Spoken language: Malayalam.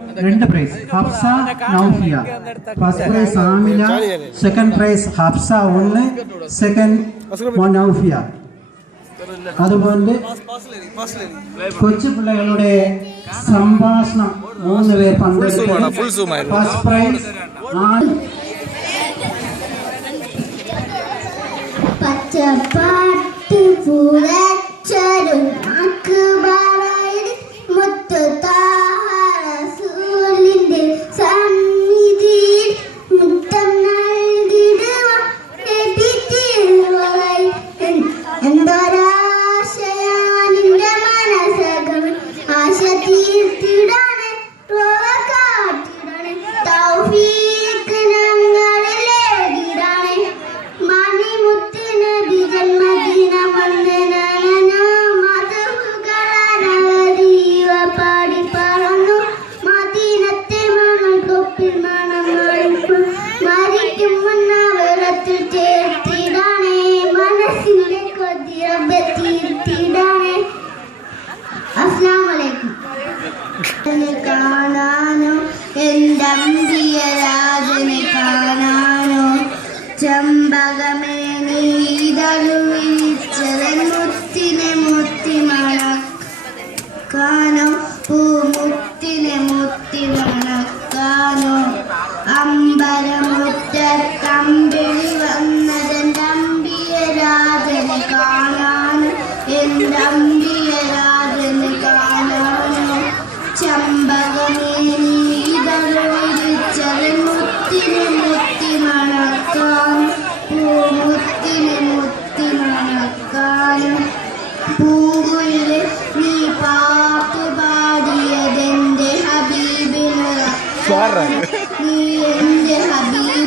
2 prize Hafsa Naufiya. First prize Amila, second prize Hafsa 1, second Naufiya. അതുപോലെ കൊച്ചു പിള്ളകളുടെ സംഭാഷണം 3 പേർ പങ്കെടുത്തു. ഫസ്റ്റ് പ്രൈസ് പച്ചപ്പാട്ട് പൂരച്ചരും അക്ബറായി മുത്തു താര സൂലിന്റെ സന്നിധിയിൽ മുത്തം നൽകിടുവാൻ എന്തൊരാശയാനിന്റെ മനസ്സകമൻ ആശ തീർത്തിടാണ് റോവ കാട്ടിടാണ് തൗഫീഖ് ഞങ്ങളിലേകിടാണ് മണിമുത്തിന് ജന്മദിന വന്ദന മധുകളാനവരീവ പാടി പറന്നു മദീനത്തെ മണം കൊപ്പിൽ മണം മരിക്കും മുന്ന വെള്ളത്തിൽ ചേർത്തിടാണേ മനസ്സിന്റെ കൊതിറബ തീർത്തിടാണേ. അസ്സലാമലൈക്കും. കാണാനോ എന്തമ്പിയ രാജനെ കാണാനോ ചെമ്പകമേ നീതലു വിളിച്ചവൻ മുത്തിനെ മുത്തി മണക്കാനോ പൂമുത്തിനെ മുത്തി മണക്കാനോ അമ്പലമുറ്റത്തമ്പിളി വന്നതെന്തമ്പിയ രാജനെ കാണാനോ എന്തമ്പിയ രാജനെ കാണാനോ ചെമ്പകമേ നീതലു വിളിച്ചവൻ മുത്തിനെ മുത്തി മണക്കാനോ പൂമുത്തിനെ മുത്തി മണക്കാനോ പൂവുയിലെ നീ പാട്ടു പാടിയതെന്റെ ഹബീബിന് നീ എന്റെ ഹബീബ്